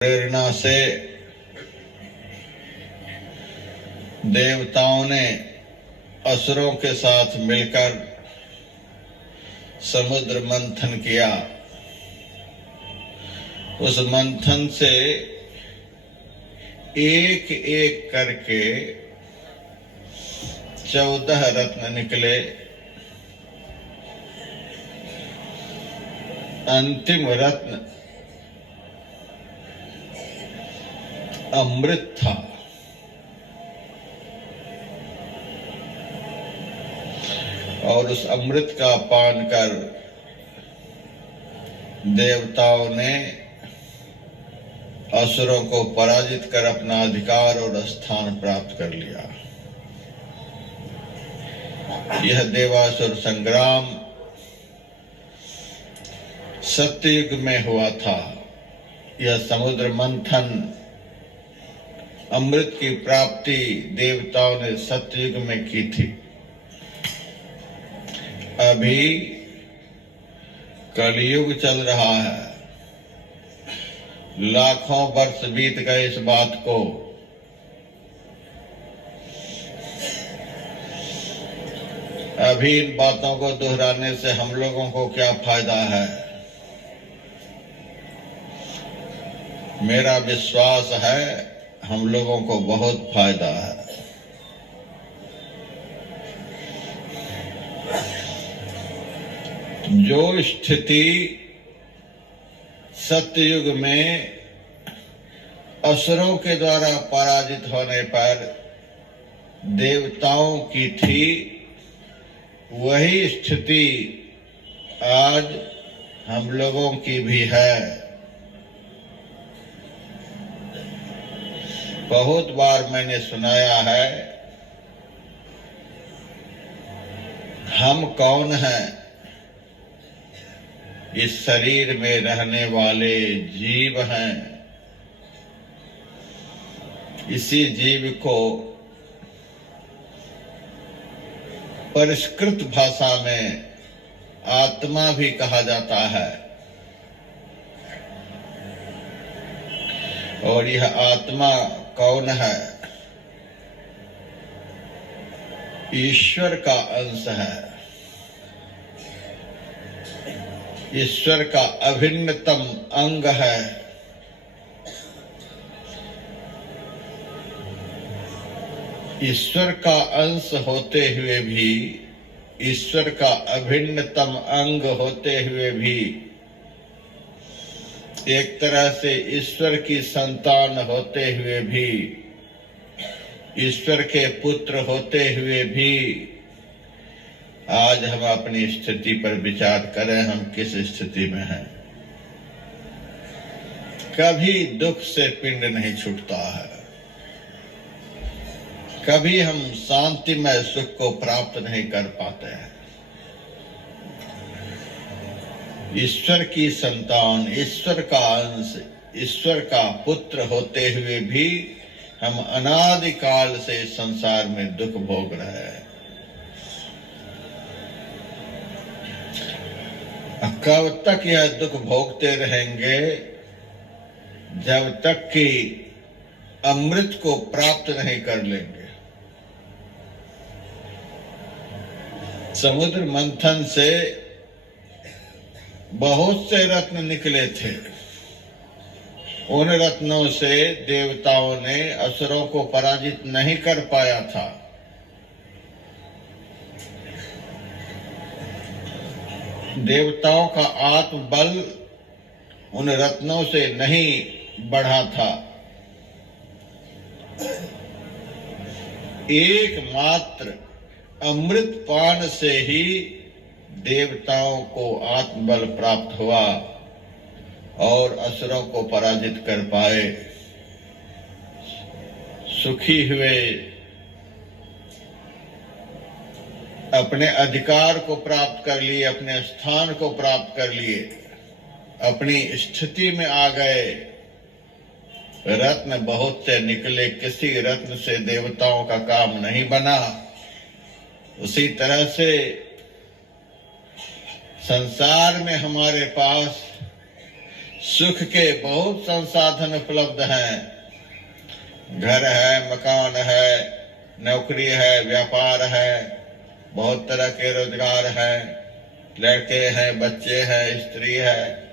प्रेरणा से देवताओं ने असुरों के साथ मिलकर समुद्र मंथन किया। उस मंथन से एक एक करके 14 रत्न निकले। अंतिम रत्न अमृत था। और उस अमृत का पान कर देवताओं ने असुरों को पराजित कर अपना अधिकार और स्थान प्राप्त कर लिया। यह देवासुर संग्राम सत्ययुग में हुआ था। यह समुद्र मंथन अमृत की प्राप्ति देवताओं ने सत्ययुग में की थी। अभी कलयुग चल रहा है। लाखों वर्ष बीत गए इस बात को। अभी इन बातों को दोहराने से हम लोगों को क्या फायदा है? मेरा विश्वास है हम लोगों को बहुत फायदा है। जो स्थिति सत्ययुग में असुरों के द्वारा पराजित होने पर देवताओं की थी, वही स्थिति आज हम लोगों की भी है। बहुत बार मैंने सुनाया है, हम कौन हैं? इस शरीर में रहने वाले जीव हैं। इसी जीव को परिष्कृत भाषा में आत्मा भी कहा जाता है। और यह आत्मा कौन है? ईश्वर का अंश है। ईश्वर का अभिन्नतम अंग है। ईश्वर का अंश होते हुए भी, ईश्वर का अभिन्नतम अंग होते हुए भी, एक तरह से ईश्वर की संतान होते हुए भी, ईश्वर के पुत्र होते हुए भी, आज हम अपनी स्थिति पर विचार करें, हम किस स्थिति में हैं। कभी दुख से पिंड नहीं छूटता है। कभी हम शांतिमय सुख को प्राप्त नहीं कर पाते हैं। ईश्वर की संतान, ईश्वर का अंश, ईश्वर का पुत्र होते हुए भी हम अनादिकाल से इस संसार में दुख भोग रहे हैं। कब तक यह दुख भोगते रहेंगे? जब तक कि अमृत को प्राप्त नहीं कर लेंगे। समुद्र मंथन से बहुत से रत्न निकले थे। उन रत्नों से देवताओं ने असुरों को पराजित नहीं कर पाया था। देवताओं का आत्मबल उन रत्नों से नहीं बढ़ा था। एकमात्र अमृत पान से ही देवताओं को आत्मबल प्राप्त हुआ और असुरों को पराजित कर पाए। सुखी हुए, अपने अधिकार को प्राप्त कर लिए, अपने स्थान को प्राप्त कर लिए, अपनी स्थिति में आ गए। रत्न बहुत से निकले, किसी रत्न से देवताओं का काम नहीं बना। उसी तरह से संसार में हमारे पास सुख के बहुत संसाधन उपलब्ध हैं। घर है, मकान है, नौकरी है, व्यापार है, बहुत तरह के रोजगार है, लड़के हैं, बच्चे हैं, स्त्री है,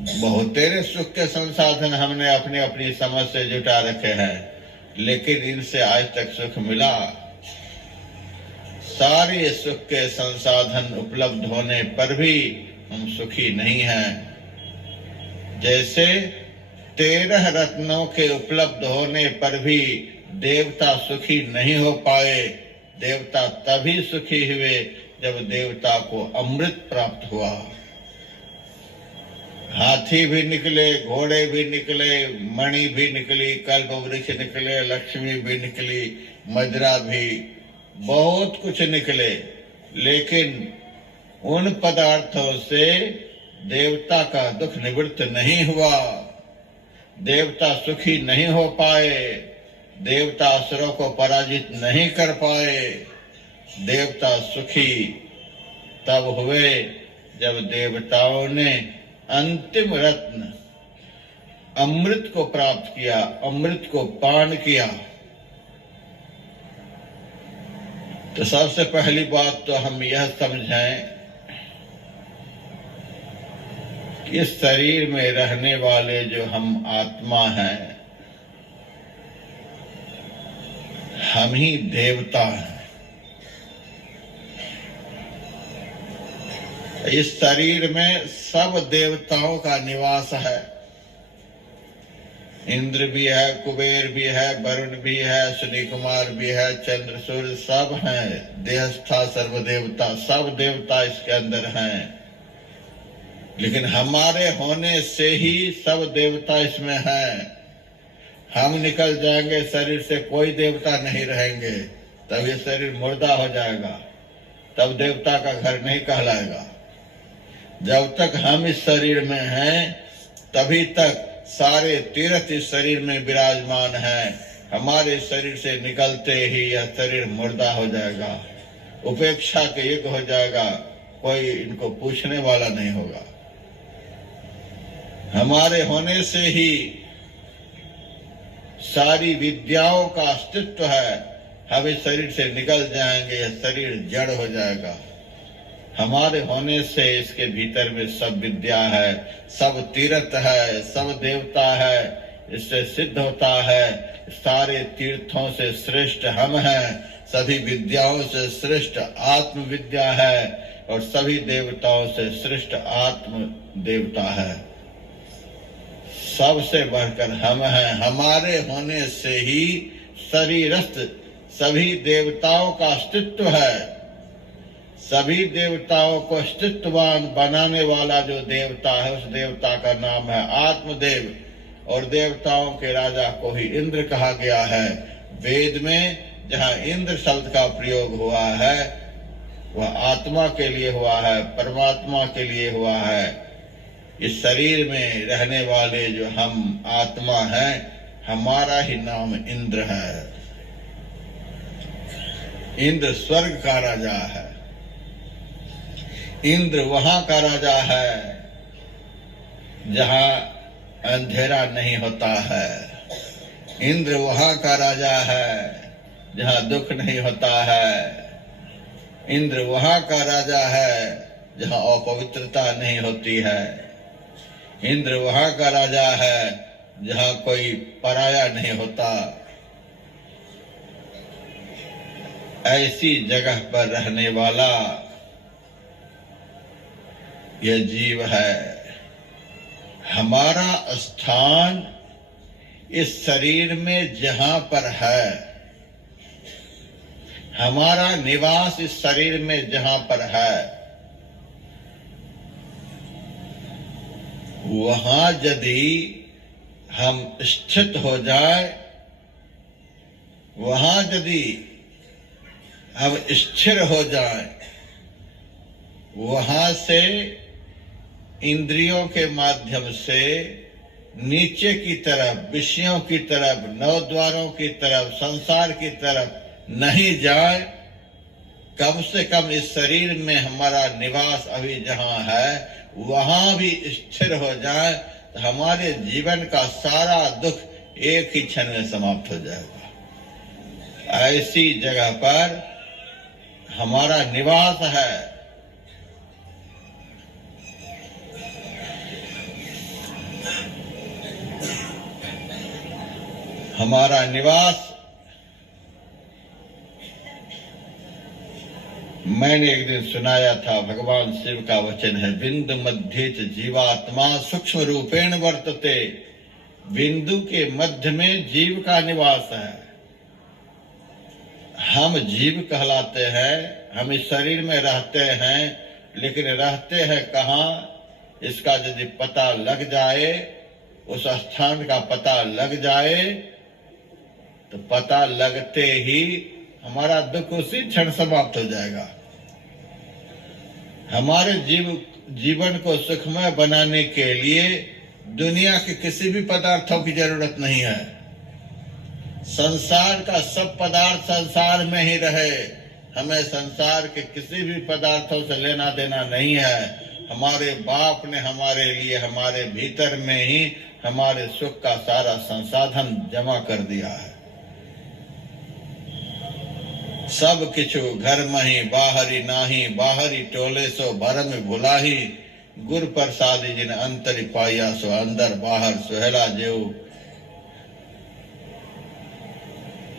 बहुत तेरे सुख के संसाधन हमने अपनी अपनी समझ से जुटा रखे हैं, लेकिन इनसे आज तक सुख मिला? सारे सुख के संसाधन उपलब्ध होने पर भी हम सुखी नहीं हैं। जैसे 13 रत्नों के उपलब्ध होने पर भी देवता सुखी नहीं हो पाए। देवता तभी सुखी हुए जब देवता को अमृत प्राप्त हुआ। हाथी भी निकले, घोड़े भी निकले, मणि भी निकली, कल्प वृक्ष निकले, लक्ष्मी भी निकली, मदिरा भी, बहुत कुछ निकले, लेकिन उन पदार्थों से देवता का दुख निवृत्त नहीं हुआ। देवता सुखी नहीं हो पाए। देवता असुरों को पराजित नहीं कर पाए। देवता सुखी तब हुए जब देवताओं ने अंतिम रत्न अमृत को प्राप्त किया, अमृत को पान किया। तो सबसे पहली बात तो हम यह समझें कि इस शरीर में रहने वाले जो हम आत्मा हैं, हम ही देवता हैं। इस शरीर में सब देवताओं का निवास है। इंद्र भी है, कुबेर भी है, वरुण भी है, शनि कुमार भी है, चंद्र सूर्य सब हैं। देहस्था सर्व देवता, सब देवता इसके अंदर हैं। लेकिन हमारे होने से ही सब देवता इसमें हैं। हम निकल जाएंगे शरीर से, कोई देवता नहीं रहेंगे, तब ये शरीर मुर्दा हो जाएगा, तब देवता का घर नहीं कहलाएगा। जब तक हम इस शरीर में हैं, तभी तक सारे तीर्थ इस शरीर में विराजमान हैं। हमारे शरीर से निकलते ही यह शरीर मुर्दा हो जाएगा, उपेक्षा के युग हो जाएगा, कोई इनको पूछने वाला नहीं होगा। हमारे होने से ही सारी विद्याओं का अस्तित्व है। हम इस शरीर से निकल जाएंगे, यह शरीर जड़ हो जाएगा। हमारे होने से इसके भीतर में सब विद्या है, सब तीर्थ है, सब देवता है। इससे सिद्ध होता है सारे तीर्थों से श्रेष्ठ हम हैं, सभी विद्याओं से श्रेष्ठ आत्म विद्या है, और सभी देवताओं से श्रेष्ठ आत्म देवता है। सबसे बढ़कर हम हैं। हमारे होने से ही शरीरस्थ सभी देवताओं का अस्तित्व है। सभी देवताओं को अस्तित्ववान बनाने वाला जो देवता है, उस देवता का नाम है आत्मदेव। और देवताओं के राजा को ही इंद्र कहा गया है। वेद में जहाँ इंद्र शब्द का प्रयोग हुआ है, वह आत्मा के लिए हुआ है, परमात्मा के लिए हुआ है। इस शरीर में रहने वाले जो हम आत्मा हैं, हमारा ही नाम इंद्र है। इंद्र स्वर्ग का राजा है। इंद्र वहां का राजा है जहां अंधेरा नहीं होता है। इंद्र वहां का राजा है जहां दुख नहीं होता है। इंद्र वहां का राजा है जहां अपवित्रता नहीं होती है। इंद्र वहां का राजा है जहां कोई पराया नहीं होता। ऐसी जगह पर रहने वाला यह जीव है। हमारा स्थान इस शरीर में जहां पर है, हमारा निवास इस शरीर में जहां पर है, वहां यदि हम स्थित हो जाए, वहां यदि हम स्थिर हो जाए, वहां से इंद्रियों के माध्यम से नीचे की तरफ, विषयों की तरफ, नौ द्वारों की तरफ, संसार की तरफ नहीं जाए, कम से कम इस शरीर में हमारा निवास अभी जहां है, वहां भी स्थिर हो जाए तो हमारे जीवन का सारा दुख एक ही क्षण में समाप्त हो जाएगा। ऐसी जगह पर हमारा निवास है। हमारा निवास, मैंने एक दिन सुनाया था, भगवान शिव का वचन है, बिंदु मध्य च जीवात्मा सूक्ष्म रूपेण वर्तते। बिंदु के मध्य में जीव का निवास है। हम जीव कहलाते हैं, हम इस शरीर में रहते हैं, लेकिन रहते हैं कहाँ, इसका यदि पता लग जाए, उस स्थान का पता लग जाए, तो पता लगते ही हमारा दुख उसी क्षण समाप्त हो जाएगा। हमारे जीवन को सुखमय बनाने के लिए दुनिया के किसी भी पदार्थों की जरूरत नहीं है। संसार का सब पदार्थ संसार में ही रहे, हमें संसार के किसी भी पदार्थों से लेना देना नहीं है। हमारे बाप ने हमारे लिए हमारे भीतर में ही हमारे सुख का सारा संसाधन जमा कर दिया है। सब किछु घर मही बाहरी नाही, बाहरी टोले सो भरम भुलाही। गुर प्रसादी जिन अंतरि पाया सो अंदर बाहर सुहेला जेऊ।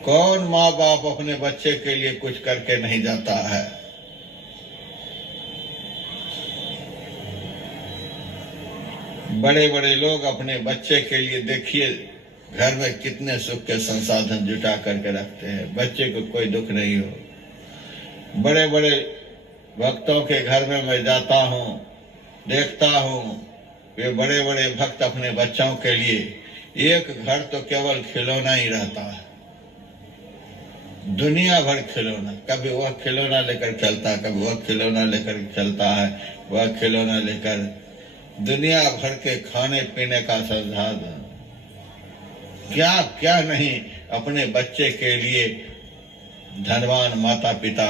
कौन माँ बाप अपने बच्चे के लिए कुछ करके नहीं जाता है। बड़े बड़े लोग अपने बच्चे के लिए देखिए घर में कितने सुख के संसाधन जुटा करके रखते हैं, बच्चे को कोई दुख नहीं हो। बड़े बड़े भक्तों के घर में मैं जाता हूँ, देखता हूँ, वे बड़े बड़े भक्त अपने बच्चों के लिए एक घर तो केवल खिलौना ही रहता है, दुनिया भर खिलौना। कभी वह खिलौना लेकर खेलता है, कभी वह खिलौना लेकर खेलता है, वह खिलौना लेकर दुनिया भर के खाने पीने का संसाधन, क्या क्या नहीं अपने बच्चे के लिए धनवान माता पिता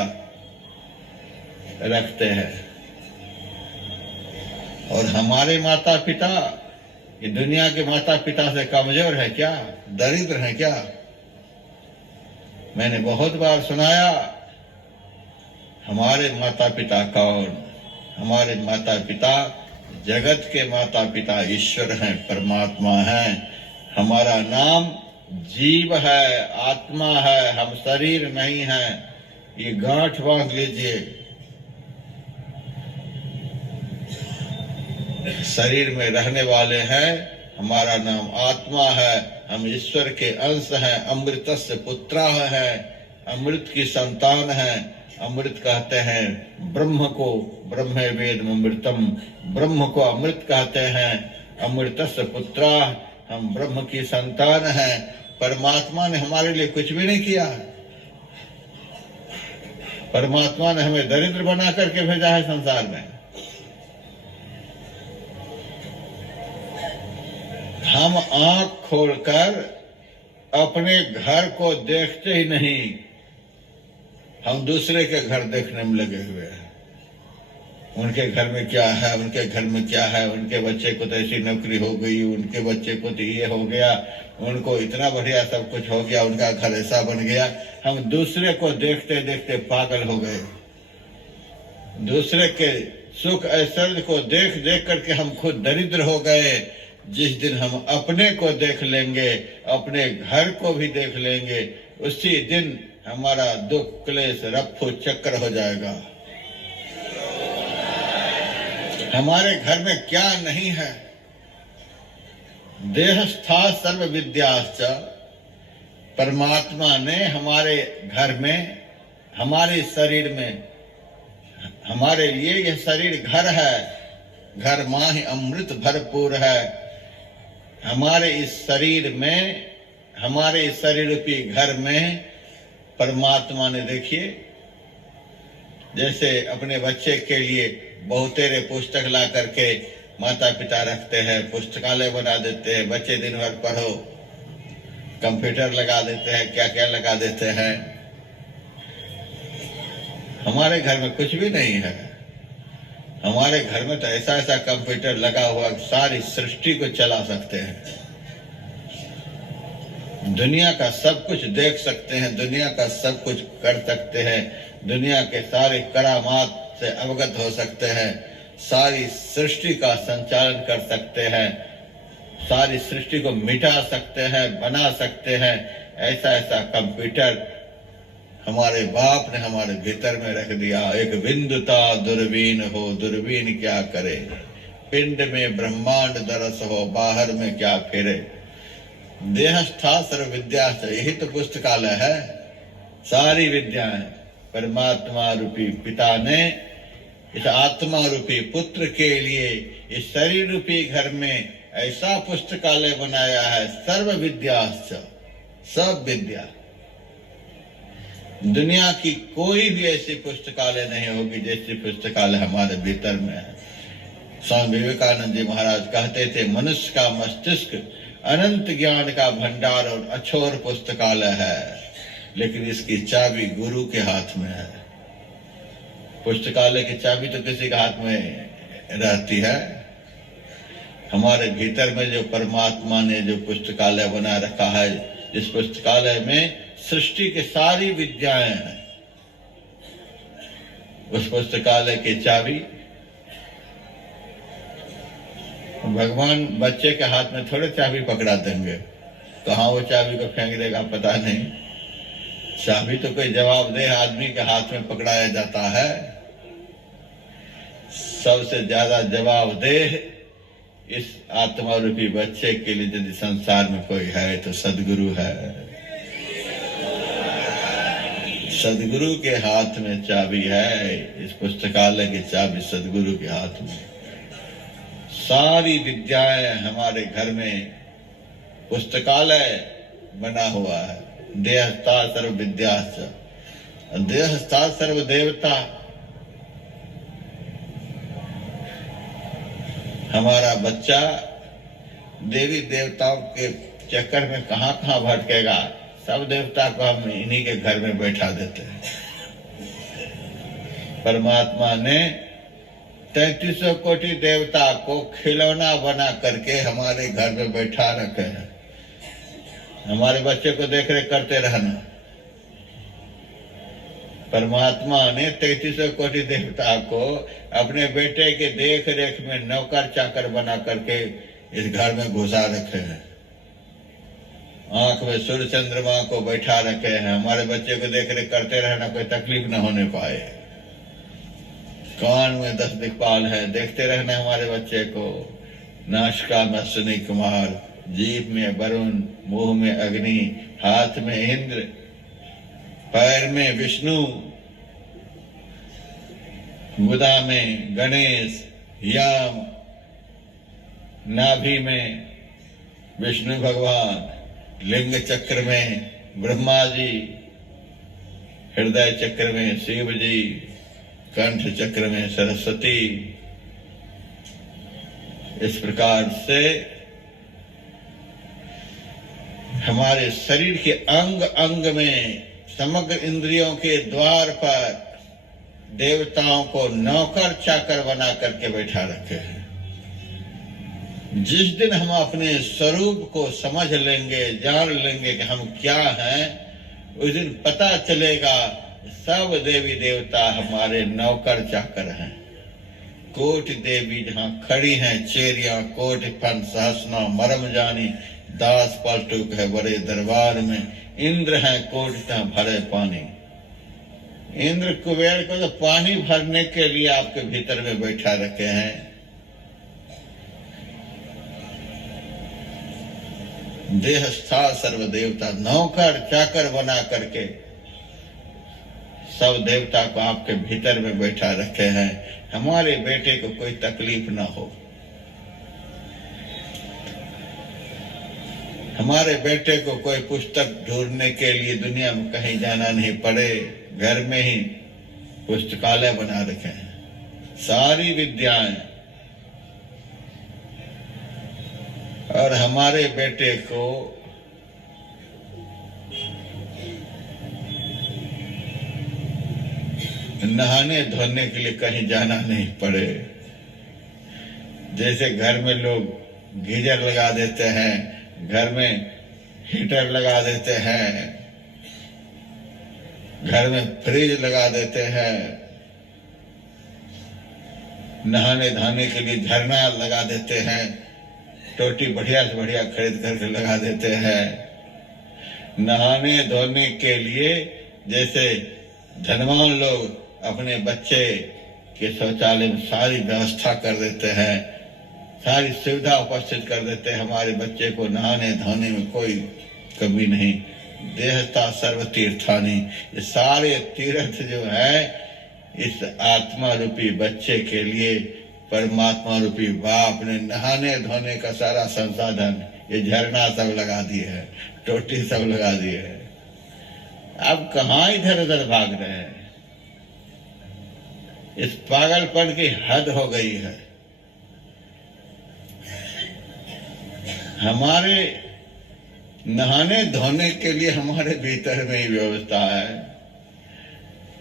रखते हैं। और हमारे माता पिता ये दुनिया के माता पिता से कमजोर है क्या, दरिद्र है क्या? मैंने बहुत बार सुनाया, हमारे माता पिता कौन? हमारे माता पिता जगत के माता पिता ईश्वर हैं, परमात्मा हैं। हमारा नाम जीव है, आत्मा है, हम शरीर नहीं है। ये गांठ बांध लीजिए, शरीर में रहने वाले हैं, हमारा नाम आत्मा है, हम ईश्वर के अंश हैं, अमृतस्य पुत्रा है, अमृत की संतान है। अमृत कहते हैं ब्रह्म को, ब्रह्मे वेदम अमृतम, ब्रह्म को अमृत कहते हैं। अमृतस्य पुत्रा, हम ब्रह्म की संतान हैं। परमात्मा ने हमारे लिए कुछ भी नहीं किया। परमात्मा ने हमें दरिद्र बना करके भेजा है संसार में। हम आंख खोलकर अपने घर को देखते ही नहीं, हम दूसरे के घर देखने में लगे हुए हैं। उनके घर में क्या है, उनके घर में क्या है, उनके बच्चे को तो ऐसी नौकरी हो गई, उनके बच्चे को तो ये हो गया, उनको इतना बढ़िया सब कुछ हो गया, उनका घर ऐसा बन गया। हम दूसरे को देखते देखते पागल हो गए। दूसरे के सुख ऐश्वर्य को देख देख करके हम खुद दरिद्र हो गए। जिस दिन हम अपने को देख लेंगे, अपने घर को भी देख लेंगे, उसी दिन हमारा दुख क्लेश रफ्फू चक्र हो जाएगा। हमारे घर में क्या नहीं है। देहस्था सर्व विद्याश्च, परमात्मा ने हमारे घर में, हमारे शरीर में, हमारे लिए यह शरीर घर है। घर माहि अमृत भरपूर है। हमारे इस शरीर में, हमारे इस शरीर रूपी घर में परमात्मा ने, देखिए, जैसे अपने बच्चे के लिए बहुतेरे पुस्तक ला करके माता पिता रखते हैं, पुस्तकालय बना देते हैं, बच्चे दिन भर पढ़ो, कंप्यूटर लगा देते हैं, क्या क्या लगा देते हैं। हमारे घर में कुछ भी नहीं है। हमारे घर में तो ऐसा ऐसा कंप्यूटर लगा हुआ सारी सृष्टि को चला सकते हैं, दुनिया का सब कुछ देख सकते हैं, दुनिया का सब कुछ कर सकते हैं, दुनिया के सारे करामात से अवगत हो सकते हैं, सारी सृष्टि का संचालन कर सकते हैं, सारी सृष्टि को मिटा सकते हैं, बना सकते हैं। ऐसा ऐसा कंप्यूटर हमारे बाप ने हमारे भीतर में रख दिया। एक बिंदुता दूरबीन हो, दूरबीन क्या करे, पिंड में ब्रह्मांड दरस हो, बाहर में क्या फिरे, देहस्था सर्व विद्या से, यही तो पुस्तकालय है। सारी विद्याएं परमात्मा रूपी पिता ने इस आत्मा रूपी पुत्र के लिए इस शरीर रूपी घर में ऐसा पुस्तकालय बनाया है। सर्व विद्याश्च, सब विद्या, दुनिया की कोई भी ऐसी पुस्तकालय नहीं होगी जैसी पुस्तकालय हमारे भीतर में है। स्वामी विवेकानंद जी महाराज कहते थे, मनुष्य का मस्तिष्क अनंत ज्ञान का भंडार और अछोर पुस्तकालय है, लेकिन इसकी चाबी गुरु के हाथ में है। पुस्तकालय की चाबी तो किसी के हाथ में रहती है। हमारे भीतर में जो परमात्मा ने जो पुस्तकालय बना रखा है, इस पुस्तकालय में सृष्टि की सारी विद्याएं हैं। उस पुस्तकालय की चाबी भगवान बच्चे के हाथ में थोड़े चाबी पकड़ा देंगे, कहाँ वो चाबी को फेंक देगा पता नहीं। चाबी तो कोई जवाबदेह आदमी के हाथ में पकड़ाया जाता है। सबसे ज्यादा जवाबदेह इस आत्मा रूपी बच्चे के लिए यदि संसार में कोई है तो सदगुरु है। सदगुरु के हाथ में चाबी है। इस पुस्तकालय की चाबी सदगुरु के हाथ में। सारी विद्याएं हमारे घर में पुस्तकालय बना हुआ है। देहस्था सर्व विद्याश्च, देहस्था सर्व देवता। हमारा बच्चा देवी देवताओं के चक्कर में कहां कहां भटकेगा। सब देवता को हम इन्हीं के घर में बैठा देते हैं। परमात्मा ने 3300 कोटि देवता को खिलौना बना करके हमारे घर में बैठा रखे हैं। हमारे बच्चे को देख रेख करते रहना। परमात्मा ने 3300 कोटि देवता को अपने बेटे के देख रेख में नौकर चाकर बना करके इस घर में घुसा रखे हैं। आंख में सूर्य चंद्रमा को बैठा रखे हैं। हमारे बच्चे को देख रेख करते रहना, कोई तकलीफ न होने पाए। कान में 10 दिक्पाल है, देखते रहना हमारे बच्चे को। नासिका में अश्विनी कुमार, जीभ में वरुण, मुंह में अग्नि, हाथ में इंद्र, पैर में विष्णु, गुदा में गणेश, यम, नाभि में विष्णु भगवान, लिंग चक्र में ब्रह्मा जी, हृदय चक्र में शिव जी, कंठ चक्र में सरस्वती। इस प्रकार से हमारे शरीर के अंग अंग में समग्र इंद्रियों के द्वार पर देवताओं को नौकर चाकर बना करके बैठा रखे हैं। जिस दिन हम अपने स्वरूप को समझ लेंगे, जान लेंगे कि हम क्या हैं, उस दिन पता चलेगा सब देवी देवता हमारे नौकर चाकर हैं। कोटि देवी जहाँ खड़ी हैं चेरिया, कोटि फन सहसना मरम जानी, दास पलटुक है बड़े दरबार में, इंद्र है कोटि भरे पानी। इंद्र कुबेर को तो पानी भरने के लिए आपके भीतर में बैठा रखे हैं। देहस्था सर्व देवता, नौकर चाकर बना करके सब देवता को आपके भीतर में बैठा रखे हैं। हमारे बेटे को कोई तकलीफ ना हो, हमारे बेटे को कोई पुस्तक ढूंढने के लिए दुनिया में कहीं जाना नहीं पड़े। घर में ही पुस्तकालय बना रखे हैं, सारी विद्याएं। और हमारे बेटे को नहाने धोने के लिए कहीं जाना नहीं पड़े। जैसे घर में लोग गीजर लगा देते हैं, घर में हीटर लगा देते हैं, घर में फ्रिज लगा देते हैं, नहाने धोने के लिए झरना लगा देते हैं, टोटी बढ़िया से बढ़िया खरीद करके लगा देते हैं। नहाने धोने के लिए जैसे धनवान लोग अपने बच्चे के शौचालय में सारी व्यवस्था कर देते हैं, सारी सुविधा उपस्थित कर देते हैं, हमारे बच्चे को नहाने धोने में कोई कमी नहीं। देहता सर्व तीर्थानी, ये सारे तीर्थ जो है इस आत्मा रूपी बच्चे के लिए परमात्मा रूपी बाप ने नहाने धोने का सारा संसाधन, ये झरना सब लगा दिए है, टोटी सब लगा दिए है। अब कहाँ इधर उधर भाग रहे हैं? इस पागलपन की हद हो गई है। हमारे नहाने धोने के लिए हमारे भीतर में ही व्यवस्था है।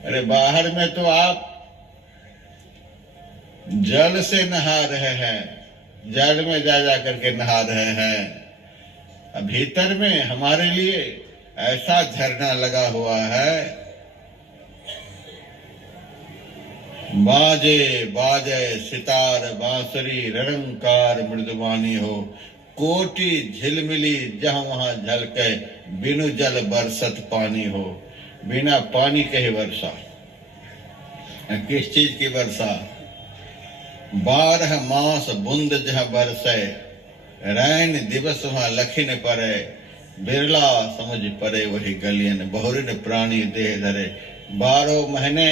अरे बाहर में तो आप जल से नहा रहे हैं, जल में जा जा करके नहा रहे हैं। भीतर में हमारे लिए ऐसा झरना लगा हुआ है, बाजे बाजे सितार बांसुरी रंकार मृदुबानी हो, कोटि झिलमिली जहां वहां झलके, बिनु जल बरसत पानी हो। बिना पानी के ही वर्षा, किस चीज की वर्षा? 12 मास बूंद जहाँ बरसे, रैन दिवस वहां लखिन परे, बिरला समझ परे वही गलियन, बहुरिन प्राणी देह धरे। 12 महीने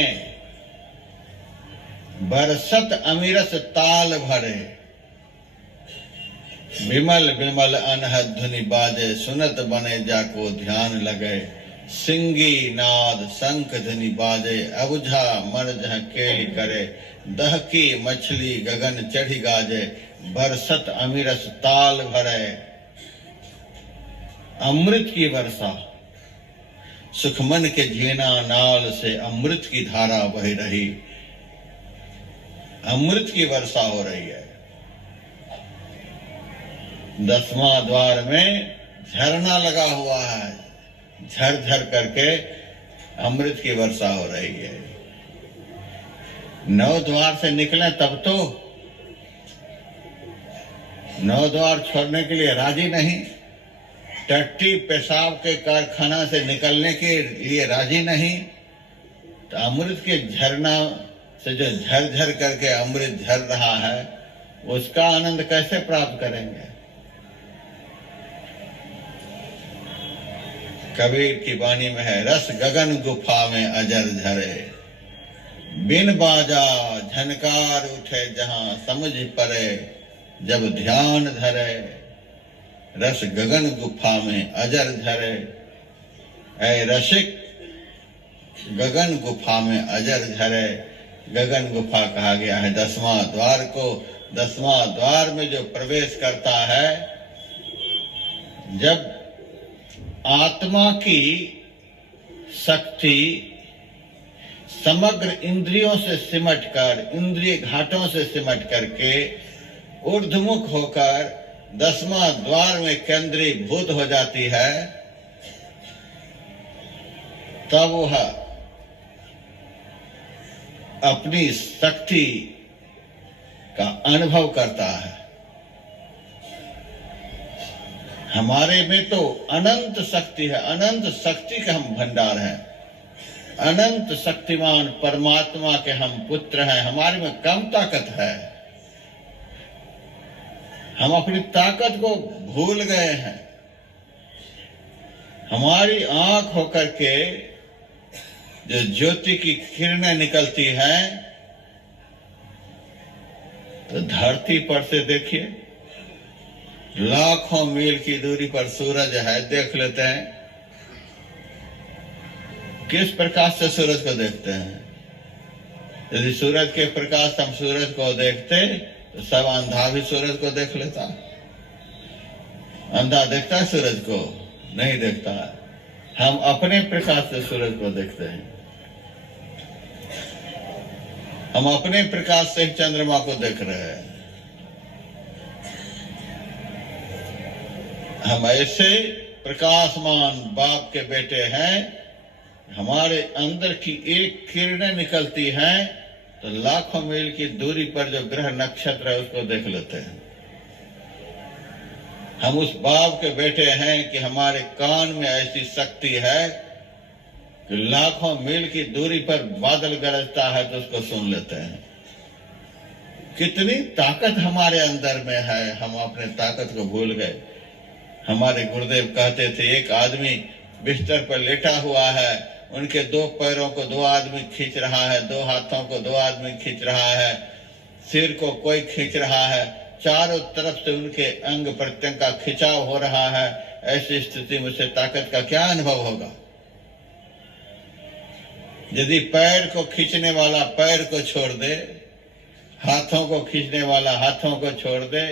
बरसत अमीरस ताल भरे, विमल विमल अनहद धुनि बाजे, सुनत बने जाको ध्यान लगे। सिंगी नाद शंख धुनि बाजे, अबुझा मर जह केली करे, दहकी मछली गगन चढ़ी गाजे, बरसत अमीरस ताल भरे। अमृत की वर्षा, सुखमन के झीना नाल से अमृत की धारा बह रही, अमृत की वर्षा हो रही है। 10वां द्वार में झरना लगा हुआ है, झरझर करके अमृत की वर्षा हो रही है। 9 द्वार से निकले तब तो 9 द्वार छोड़ने के लिए राजी नहीं, टट्टी पेशाब के कारखाना से निकलने के लिए राजी नहीं, तो अमृत के झरना से जो झरझर करके अमृत झर रहा है उसका आनंद कैसे प्राप्त करेंगे? कबीर की वाणी में है, रस गगन गुफा में अजर झरे, बिन बाजा झनकार उठे जहां, समझ परे जब ध्यान धरे। रस गगन गुफा में अजर झरे, ऐ रसिक गगन गुफा में अजर झरे। गगन गुफा कहा गया है 10वां द्वार को। 10वां द्वार में जो प्रवेश करता है, जब आत्मा की शक्ति समग्र इंद्रियों से सिमटकर, इंद्रिय घाटों से सिमट करके ऊर्ध्वमुख होकर 10वां द्वार में केंद्रीभूत हो जाती है, तब वह अपनी शक्ति का अनुभव करता है। हमारे में तो अनंत शक्ति है, अनंत शक्ति के हम भंडार हैं, अनंत शक्तिमान परमात्मा के हम पुत्र हैं। हमारे में कम ताकत है, हम अपनी ताकत को भूल गए हैं। हमारी आंख होकर के जो ज्योति की किरणें निकलती हैं, तो धरती पर से देखिए, लाखों मील की दूरी पर सूरज है, देख लेते हैं। किस प्रकाश से सूरज को देखते हैं? यदि सूरज के प्रकाश से हम सूरज को देखते तो सब अंधा भी सूरज को देख लेता। अंधा देखता है सूरज को? नहीं देखता है। हम अपने प्रकाश से सूरज को देखते हैं। हम अपने प्रकाश से चंद्रमा को देख रहे हैं। हम ऐसे प्रकाशमान बाप के बेटे हैं, हमारे अंदर की एक किरणें निकलती हैं तो लाखों मील की दूरी पर जो ग्रह नक्षत्र है उसको देख लेते हैं। हम उस बाप के बेटे हैं कि हमारे कान में ऐसी शक्ति है कि लाखों मील की दूरी पर बादल गरजता है तो उसको सुन लेते हैं। कितनी ताकत हमारे अंदर में है, हम अपने ताकत को भूल गए। हमारे गुरुदेव कहते थे, एक आदमी बिस्तर पर लेटा हुआ है, उनके दो पैरों को दो आदमी खींच रहा है, दो हाथों को दो आदमी खींच रहा है, सिर को कोई खींच रहा है, चारों तरफ से उनके अंग प्रत्यंग का खिंचाव हो रहा है। ऐसी स्थिति में से ताकत का क्या अनुभव होगा? यदि पैर को खींचने वाला पैर को छोड़ दे, हाथों को खींचने वाला हाथों को छोड़ दे,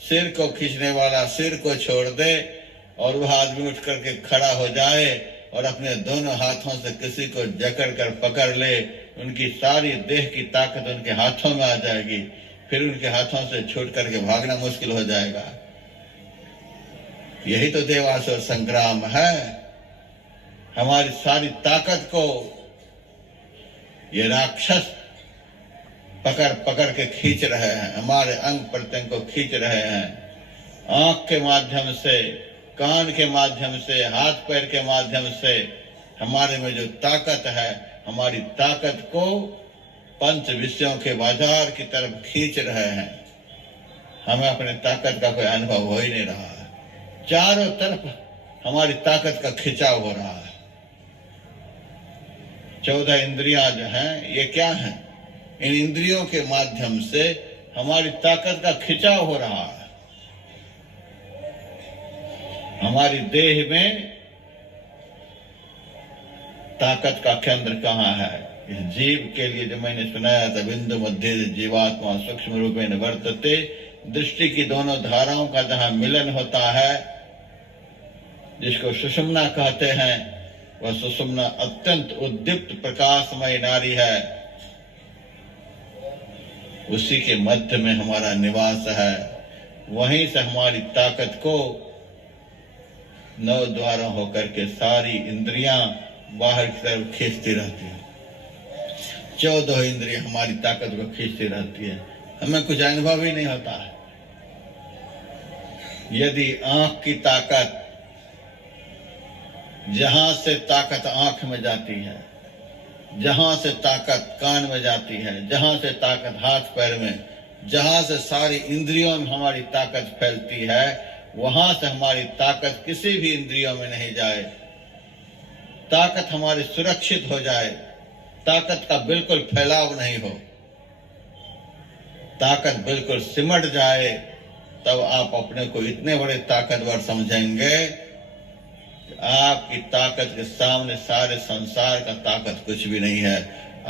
सिर को खींचने वाला सिर को छोड़ दे और वह आदमी उठ करके खड़ा हो जाए और अपने दोनों हाथों से किसी को जकड़ कर पकड़ ले, उनकी सारी देह की ताकत उनके हाथों में आ जाएगी। फिर उनके हाथों से छूट करके भागना मुश्किल हो जाएगा। यही तो देवासुर संग्राम है। हमारी सारी ताकत को ये राक्षस पकड़ पकड़ के खींच रहे हैं, हमारे अंग प्रत्यंग को खींच रहे हैं। आंख के माध्यम से, कान के माध्यम से, हाथ पैर के माध्यम से हमारे में जो ताकत है, हमारी ताकत को पंच विषयों के बाजार की तरफ खींच रहे हैं। हमें अपने ताकत का कोई अनुभव हो ही नहीं रहा है। चारों तरफ हमारी ताकत का खिंचाव हो रहा है। 14 इंद्रियां जो हैं, ये क्या हैं? इन इंद्रियों के माध्यम से हमारी ताकत का खिंचाव हो रहा है। हमारी देह में ताकत का केंद्र कहाँ है? इस जीव के लिए जो मैंने सुनाया था, बिंदु मध्य जीवात्मा सूक्ष्म रूपेण वर्तते, दृष्टि की दोनों धाराओं का जहां मिलन होता है, जिसको सुषुम्ना कहते हैं, वह सुषुम्ना अत्यंत उद्दीप्त प्रकाशमय नारी है। उसी के मध्य में हमारा निवास है। वहीं से हमारी ताकत को 9 द्वारों होकर के सारी इंद्रियां बाहर की तरफ खींचती रहती है। 14 इंद्रियां हमारी ताकत को खींचती रहती है। हमें कुछ अनुभव ही नहीं होता है। यदि आंख की ताकत, जहां से ताकत आंख में जाती है, जहां से ताकत कान में जाती है, जहां से ताकत हाथ पैर में, जहां से सारी इंद्रियों में हमारी ताकत फैलती है, वहां से हमारी ताकत किसी भी इंद्रियों में नहीं जाए। ताकत हमारी सुरक्षित हो जाए, ताकत का बिल्कुल फैलाव नहीं हो, ताकत बिल्कुल सिमट जाए, तब आप अपने को इतने बड़े ताकतवर समझेंगे कि आपकी ताकत के सामने सारे संसार का ताकत कुछ भी नहीं है।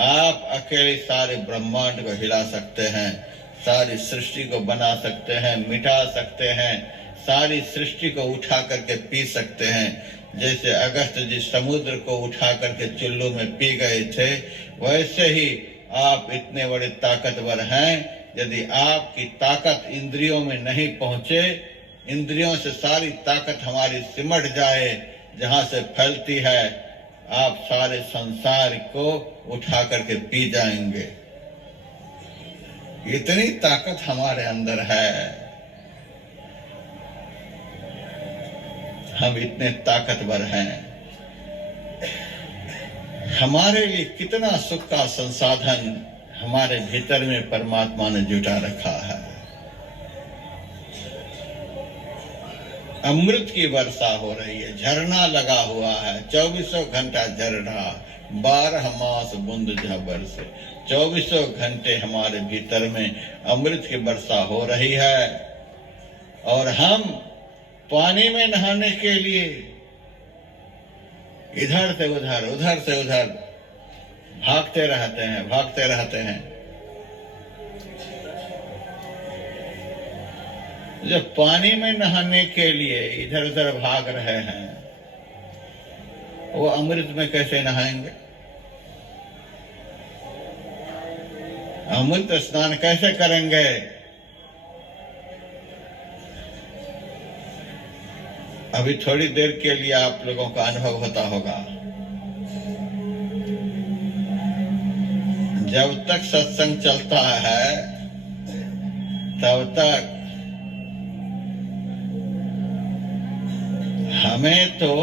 आप अकेले सारे ब्रह्मांड को हिला सकते हैं, सारी सृष्टि को बना सकते हैं, मिटा सकते हैं, सारी सृष्टि को उठा करके पी सकते हैं। जैसे अगस्त जी समुद्र को उठा करके चुल्लू में पी गए थे, वैसे ही आप इतने बड़े ताकतवर हैं। यदि आपकी ताकत इंद्रियों में नहीं पहुंचे, इंद्रियों से सारी ताकत हमारी सिमट जाए, जहां से फैलती है, आप सारे संसार को उठा करके पी जाएंगे। इतनी ताकत हमारे अंदर है। हम इतने ताकतवर हैं। हमारे लिए कितना सुख का संसाधन हमारे भीतर में परमात्मा ने जुटा रखा है। अमृत की वर्षा हो रही है, झरना लगा हुआ है, 24 घंटा झरना, 12 मास बूंद जहाँ बरसे, 24 घंटे हमारे भीतर में अमृत की वर्षा हो रही है। और हम पानी में नहाने के लिए इधर से उधर, उधर से उधर भागते रहते हैं, भागते रहते हैं। जब पानी में नहाने के लिए इधर उधर भाग रहे हैं, वो अमृत में कैसे नहाएंगे? अमृत स्नान कैसे करेंगे? अभी थोड़ी देर के लिए आप लोगों का अनुभव होता होगा। जब तक सत्संग चलता है तब तक हमें तो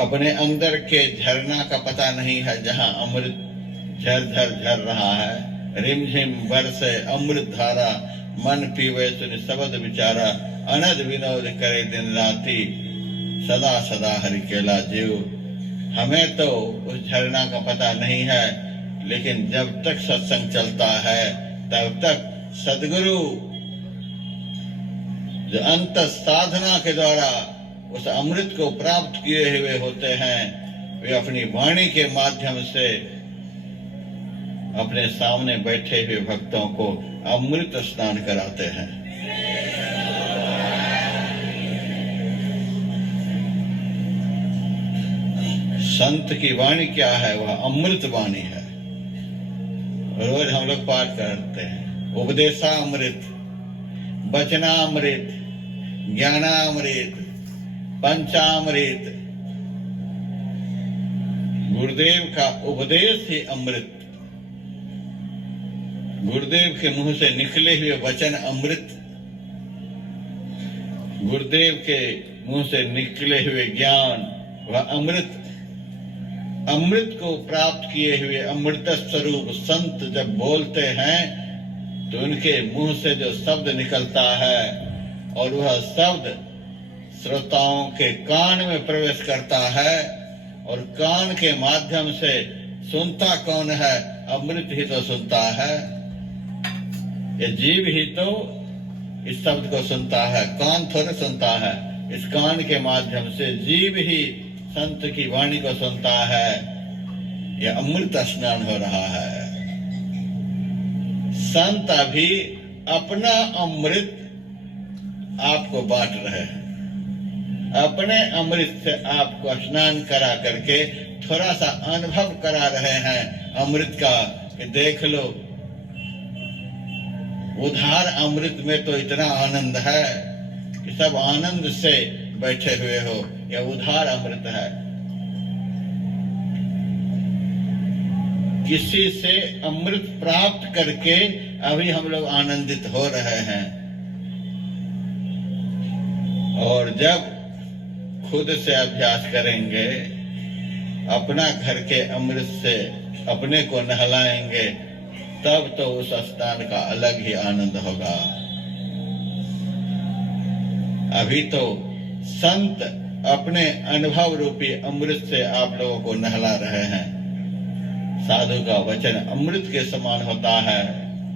अपने अंदर के झरना का पता नहीं है, जहां अमृत झर झर रहा है। रिमझिम बरसे अमृत धारा, मन पीवे सुन शब्द विचारा, अनद विनोद करे दिन राति, सदा सदा हरि केला जीव। हमें तो उस झरना का पता नहीं है, लेकिन जब तक सत्संग चलता है तब तक सद्गुरु जो अंत साधना के द्वारा उस अमृत को प्राप्त किए हुए होते हैं, वे अपनी वाणी के माध्यम से अपने सामने बैठे हुए भक्तों को अमृत स्नान कराते हैं। संत की वाणी क्या है? वह अमृत वाणी है। रोज हम लोग पाठ करते हैं, उपदेशामृत, वचनामृत, ज्ञानामृत, पंचामृत। गुरुदेव का उपदेश ही अमृत, गुरुदेव के मुंह से निकले हुए वचन अमृत, गुरुदेव के मुंह से निकले हुए ज्ञान वह अमृत। अमृत को प्राप्त किए हुए अमृत स्वरूप संत जब बोलते हैं तो उनके मुंह से जो शब्द निकलता है और वह शब्द श्रोताओं के कान में प्रवेश करता है, और कान के माध्यम से सुनता कौन है? अमृत ही तो सुनता है। ये जीव ही तो इस शब्द को सुनता है, कान थोड़ा सुनता है। इस कान के माध्यम से जीव ही संत की वाणी को सुनता है। यह अमृत स्नान हो रहा है। संत अभी अपना अमृत आपको बांट रहे हैं, अपने अमृत से आपको स्नान करा करके थोड़ा सा अनुभव करा रहे हैं अमृत का, कि देख लो उधार अमृत में तो इतना आनंद है कि सब आनंद से बैठे हुए हो। यह उधार अमृत है। किसी से अमृत प्राप्त करके अभी हम लोग आनंदित हो रहे हैं, और जब खुद से अभ्यास करेंगे, अपना घर के अमृत से अपने को नहलाएंगे, तब तो उस स्नान का अलग ही आनंद होगा। अभी तो संत अपने अनुभव रूपी अमृत से आप लोगों को नहला रहे हैं। साधु का वचन अमृत के समान होता है,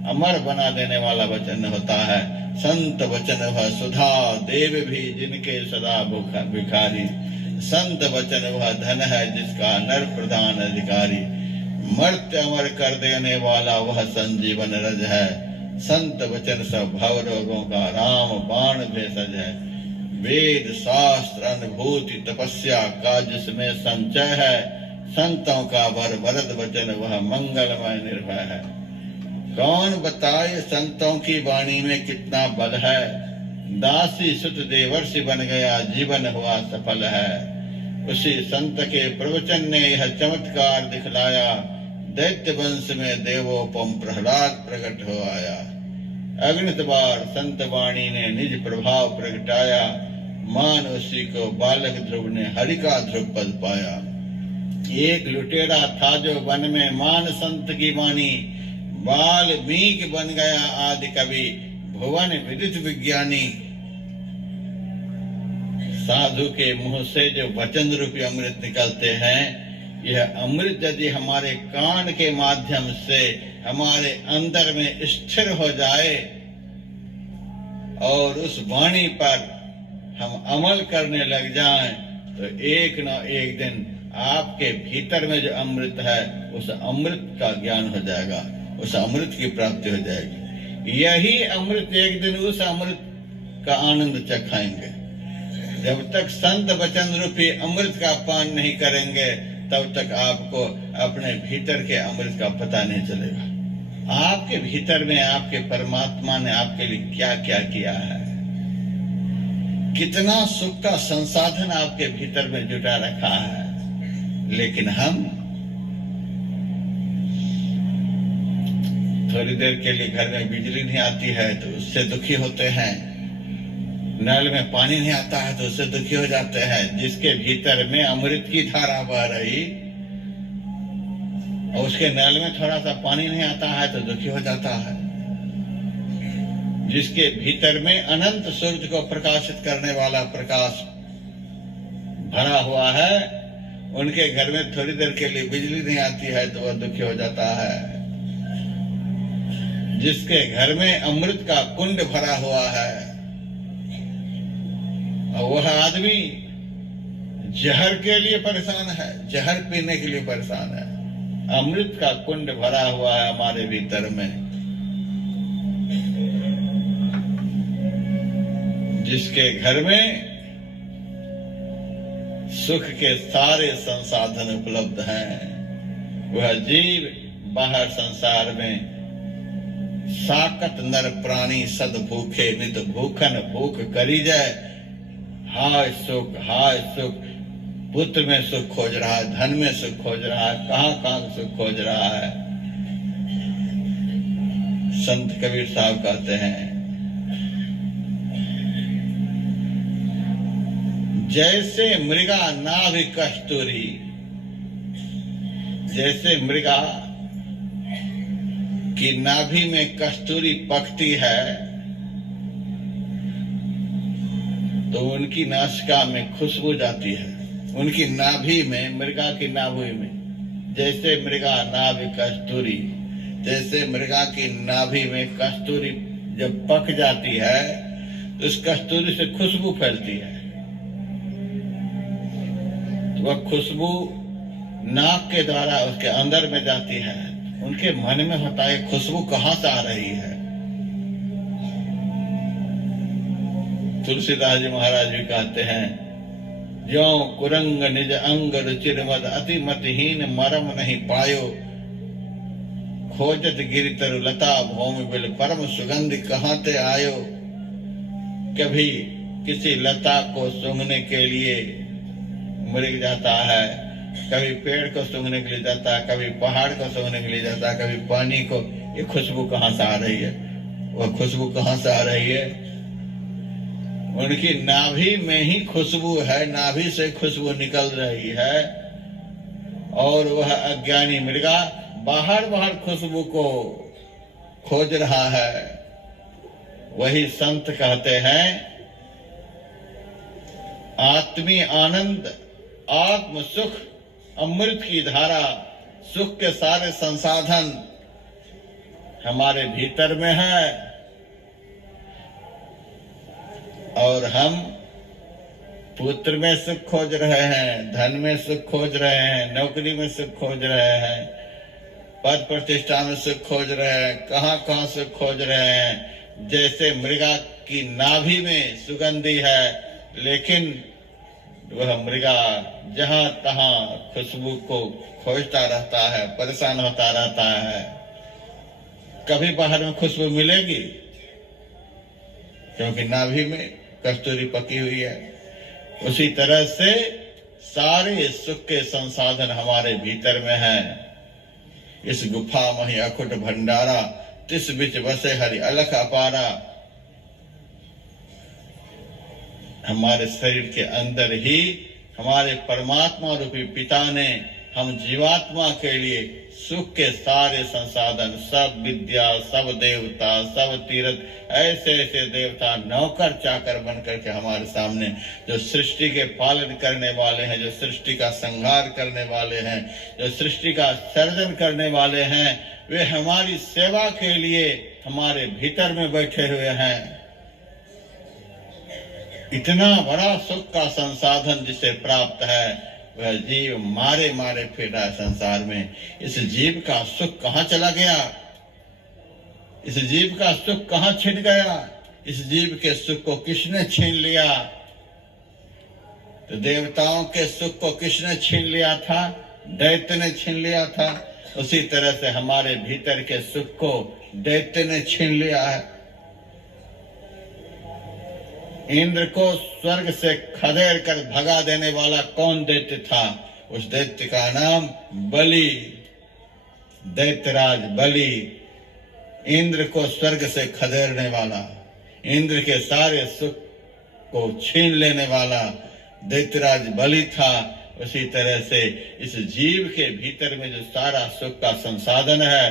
अमर बना देने वाला वचन होता है। संत वचन वह सुधा, देव भी जिनके सदा भिखारी। संत वचन वह धन है जिसका नर प्रधान अधिकारी। मर्त्य अमर कर देने वाला वह संजीवन रज है। संत वचन सब भव रोगों का राम बाण भेषज है। वेद शास्त्र अनुभूति तपस्या का जिसमें संचय है। संतों का वरद वचन वह मंगलमय निर्भय है। कौन बताए संतों की वाणी में कितना बल है। दासी सुत देवर्षि बन गया, जीवन हुआ सफल है। उसी संत के प्रवचन ने यह चमत्कार दिखलाया। दैत्य वंश में देवोपम प्रहलाद प्रकट हो आया। अगणित बार संत वाणी ने निज प्रभाव प्रगटाया। मान उसी को बालक ध्रुव ने हरि का ध्रुव पद पाया। एक लुटेरा था जो वन में मान संत की वाणी। वाल्मीकि बन गया आदि कवि, भुवन विदित विज्ञानी। साधु के मुंह से जो वचन रूपी अमृत निकलते हैं, यह अमृत यदि हमारे कान के माध्यम से हमारे अंदर में स्थिर हो जाए और उस वाणी पर हम अमल करने लग जाएं, तो एक न एक दिन आपके भीतर में जो अमृत है उस अमृत का ज्ञान हो जाएगा, उस अमृत की प्राप्ति हो जाएगी। यही अमृत एक दिन उस अमृत का आनंद चखाएंगे। जब तक संत वचन रूपी अमृत का पान नहीं करेंगे, तब तक आपको अपने भीतर के अमृत का पता नहीं चलेगा। आपके भीतर में आपके परमात्मा ने आपके लिए क्या क्या किया है, कितना सुख का संसाधन आपके भीतर में जुटा रखा है। लेकिन हम थोड़ी देर के लिए घर में बिजली नहीं आती है तो उससे दुखी होते हैं, नल में पानी नहीं आता है तो उससे दुखी हो जाते हैं। जिसके भीतर में अमृत की धारा बह रही और उसके नल में थोड़ा सा पानी नहीं आता है तो दुखी हो जाता है। जिसके भीतर में अनंत सूर्य को प्रकाशित करने वाला प्रकाश भरा हुआ है, उनके घर में थोड़ी देर के लिए बिजली नहीं आती है तो वह दुखी हो जाता है। जिसके घर में अमृत का कुंड भरा हुआ है और वह आदमी जहर के लिए परेशान है, जहर पीने के लिए परेशान है। अमृत का कुंड भरा हुआ है हमारे भीतर में। जिसके घर में सुख के सारे संसाधन उपलब्ध हैं, वह जीव बाहर संसार में साकत नर प्राणी सद भूखे नित भूखन भूख करी जाए। हाय सुख, पुत्र में सुख खोज रहा है, धन में सुख खोज रहा है, कहां सुख खोज रहा है। संत कबीर साहब कहते हैं, जैसे मृगा नाभि कस्तूरी, जैसे मृगा की नाभि में कस्तूरी पकती है तो उनकी नासिका में खुशबू जाती है। उनकी नाभि में, मृगा की नाभि में, जैसे मृगा नाभि कस्तूरी, जैसे मृगा की नाभि में कस्तूरी जब पक जाती है तो उस कस्तूरी से खुशबू फैलती है। तो वह खुशबू नाक के द्वारा उसके अंदर में जाती है। उनके मन में होता है खुशबू कहां से आ रही है। तुलसीदास जी महाराज भी कहते हैं, ज्यों कुरंग निज अंग रुचिर मद अति मतहीन मरम नहीं पायो, खोजत गिरि तरु लता भूमि बिल परम सुगंध कहाँ ते आयो। कभी किसी लता को सूंघने के लिए मृग जाता है, कभी पेड़ को सूंघने के लिए जाता है, कभी पहाड़ को सूंघने के लिए जाता है, कभी पानी को। ये खुशबू कहाँ से आ रही है? वह खुशबू कहाँ से आ रही है? उनकी नाभि में ही खुशबू है, नाभि से खुशबू निकल रही है। और वह अज्ञानी मृगा बाहर खुशबू को खोज रहा है। वही संत कहते हैं, आत्मी आनंद, आत्म सुख, अमृत की धारा, सुख के सारे संसाधन हमारे भीतर में है। और हम पुत्र में सुख खोज रहे हैं, धन में सुख खोज रहे हैं, नौकरी में सुख खोज रहे हैं, पद प्रतिष्ठा में सुख खोज रहे हैं, कहां सुख खोज रहे हैं। जैसे मृगा की नाभि में सुगंधी है, लेकिन वह मृगा जहां तहां खुशबू को खोजता रहता है, परेशान होता रहता है। कभी बाहर में खुशबू मिलेगी? क्योंकि नाभि में कस्तूरी पकी हुई है। उसी तरह से सारे सुख के संसाधन हमारे भीतर में है। इस गुफा मही अकुट भंडारा, तिस बिच बसे हरि अलख अपारा। हमारे शरीर के अंदर ही हमारे परमात्मा रूपी पिता ने हम जीवात्मा के लिए सुख के सारे संसाधन, सब विद्या, सब देवता, सब तीर्थ, ऐसे ऐसे देवता नौकर चाकर बन करके हमारे सामने, जो सृष्टि के पालन करने वाले हैं, जो सृष्टि का संहार करने वाले हैं, जो सृष्टि का सर्जन करने वाले हैं, वे हमारी सेवा के लिए हमारे भीतर में बैठे हुए हैं। इतना बड़ा सुख का संसाधन जिसे प्राप्त है, वह जीव मारे मारे फिर रहा है संसार में। इस जीव का सुख कहाँ चला गया? इस जीव का सुख कहाँ छिन गया? इस जीव के सुख को किसने छीन लिया? तो देवताओं के सुख को किसने छीन लिया था? दैत्य ने छीन लिया था, उसी तरह से हमारे भीतर के सुख को दैत्य ने छीन लिया है। इंद्र को स्वर्ग से खदेड़ कर भगा देने वाला कौन दैत्य था? उस दैत्य का नाम बलि, दैत्यराज बलि। इंद्र को स्वर्ग से खदेड़ने वाला, इंद्र के सारे सुख को छीन लेने वाला दैत्यराज बलि था। उसी तरह से इस जीव के भीतर में जो सारा सुख का संसाधन है,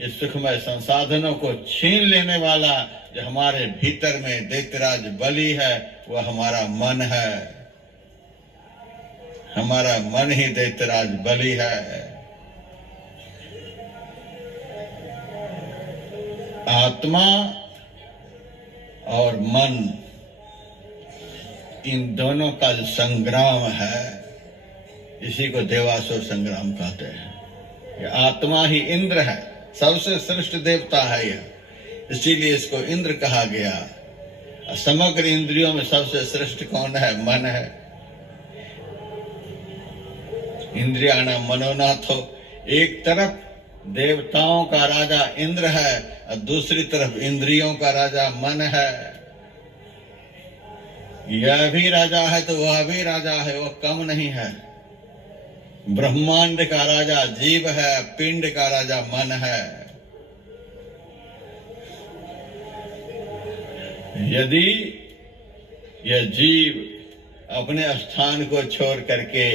इस सुखमय संसाधनों को छीन लेने वाला जो हमारे भीतर में दैत्यराज बलि है, वह हमारा मन है। हमारा मन ही दैत्यराज बलि है। आत्मा और मन, इन दोनों का जो संग्राम है, इसी को देवासुर संग्राम कहते हैं। ये आत्मा ही इंद्र है, सबसे श्रेष्ठ देवता है यह, इसीलिए इसको इंद्र कहा गया। समग्र इंद्रियों में सबसे श्रेष्ठ कौन है? मन है। इंद्रियाणां मनोनाथो, एक तरफ देवताओं का राजा इंद्र है और दूसरी तरफ इंद्रियों का राजा मन है। यह भी राजा है तो वह भी राजा है, वह कम नहीं है। ब्रह्मांड का राजा जीव है, पिंड का राजा मन है। यदि यह जीव अपने स्थान को छोड़ करके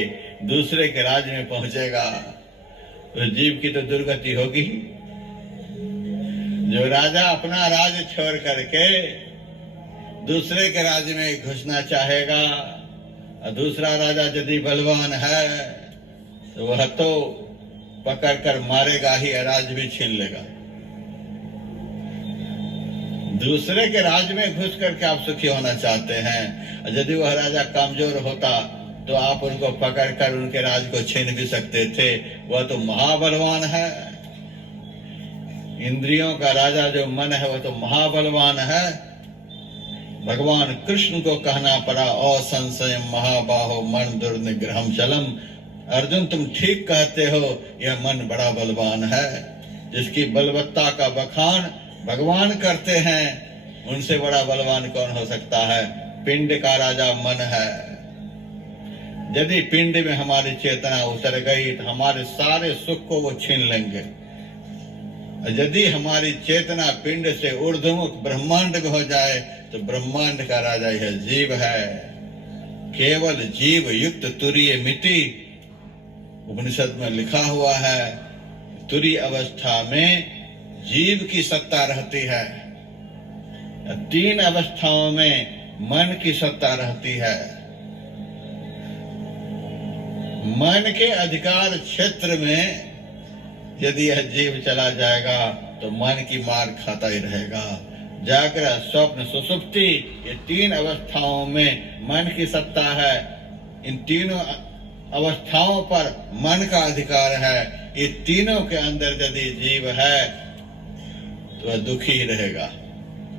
दूसरे के राज्य में पहुंचेगा तो जीव की तो दुर्गति होगी। जो राजा अपना राज्य छोड़ करके दूसरे के राज्य में घुसना चाहेगा और दूसरा राजा यदि बलवान है तो वह तो पकड़ कर मारेगा ही, राज्य भी छीन लेगा। दूसरे के राज्य में घुस करके आप सुखी होना चाहते हैं, और यदि वह राजा कमजोर होता तो आप उनको पकड़ कर उनके राज को छीन भी सकते थे। वह तो महाबलवान है। इंद्रियों का राजा जो मन है वह तो महाबलवान है। भगवान कृष्ण को कहना पड़ा, असंशय महाबाहो मन दुर्निग्रहम चलम। अर्जुन, तुम ठीक कहते हो, यह मन बड़ा बलवान है। जिसकी बलवत्ता का बखान भगवान करते हैं, उनसे बड़ा बलवान कौन हो सकता है? पिंड का राजा मन है। यदि पिंड में हमारी चेतना उतर गई तो हमारे सारे सुख को वो छीन लेंगे। यदि हमारी चेतना पिंड से ऊर्ध्वमुख ब्रह्मांड में हो जाए तो ब्रह्मांड का राजा यह जीव है। केवल जीव युक्त तुरीय मिति, उपनिषद में लिखा हुआ है। तुरीय अवस्था में जीव की सत्ता रहती है। 3 अवस्थाओं में मन की सत्ता रहती है। मन के अधिकार क्षेत्र में यदि यह जीव चला जाएगा तो मन की मार खाता ही रहेगा। जागृत, स्वप्न, सुषुप्ति, ये 3 अवस्थाओं में मन की सत्ता है। इन तीनों अवस्थाओं पर मन का अधिकार है। ये तीनों के अंदर यदि जीव है तो वह दुखी ही रहेगा।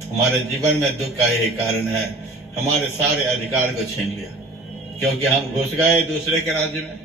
हमारे जीवन में दुख का यही कारण है, हमारे सारे अधिकार को छीन लिया, क्योंकि हम घुस गए दूसरे के राज्य में।